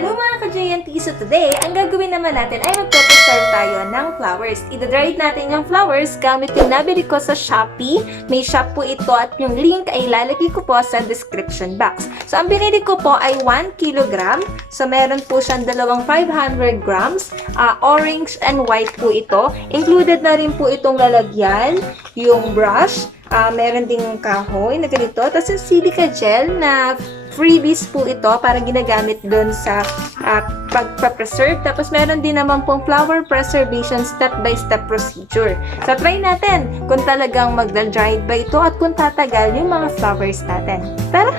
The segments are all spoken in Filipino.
Hello mga ka-JNT! So today, ang gagawin naman natin ay magpe-preserve tayo ng flowers. Ida-dry natin yung flowers gamit yung nabili ko sa Shopee. May shop po ito at yung link ay ilalagay ko po sa description box. So ang binili ko po ay 1 kilogram. So meron po siyang dalawang 500 grams. Orange and white po ito. Included na rin po itong lalagyan, yung brush. Meron ding kahoy na ganito. Tapos yung silica gel na freebies po ito para ginagamit doon sa pagpa-preserve. Tapos meron din naman pong flower preservation step-by-step procedure. So try natin kung talagang magda-dried ba ito at kung tatagal yung mga flowers natin. Tara!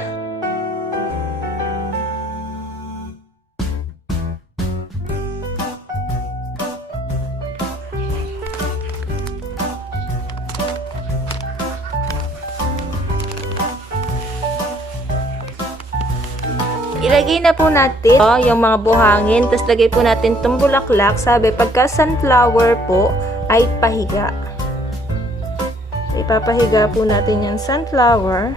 Ilagay na po natin yung mga buhangin, tapos lagay po natin itong bulaklak. Sabi, pagka sunflower po, ay pahiga. Ipapahiga po natin yung sunflower.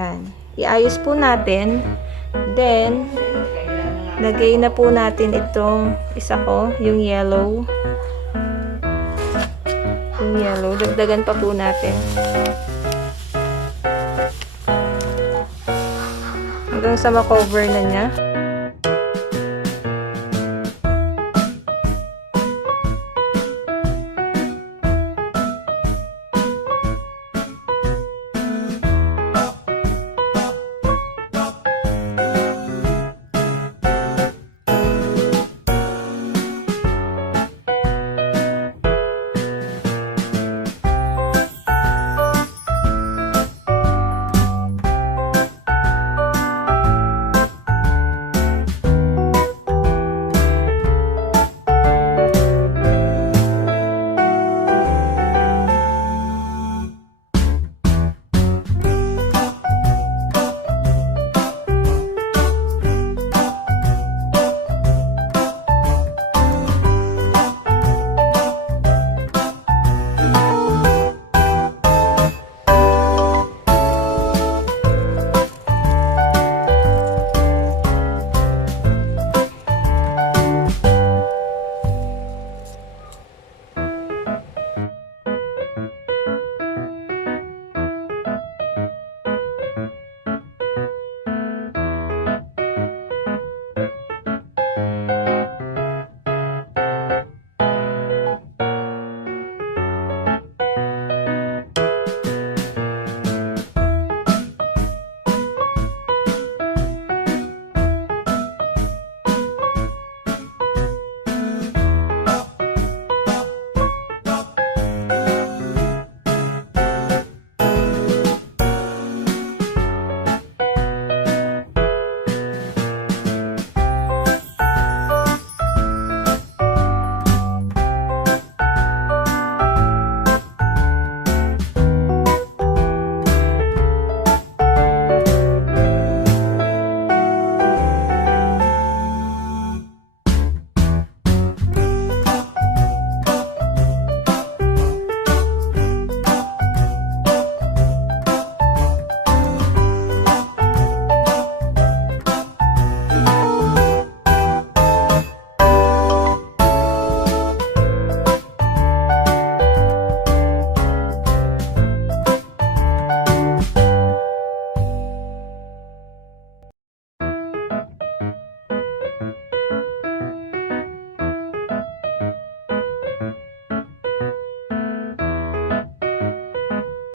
Yan. Iayos po natin. Then, lagay na po natin itong isa ko, yung yellow. Yung yellow. Dagdagan pa po natin. Hanggang sa makover na niya.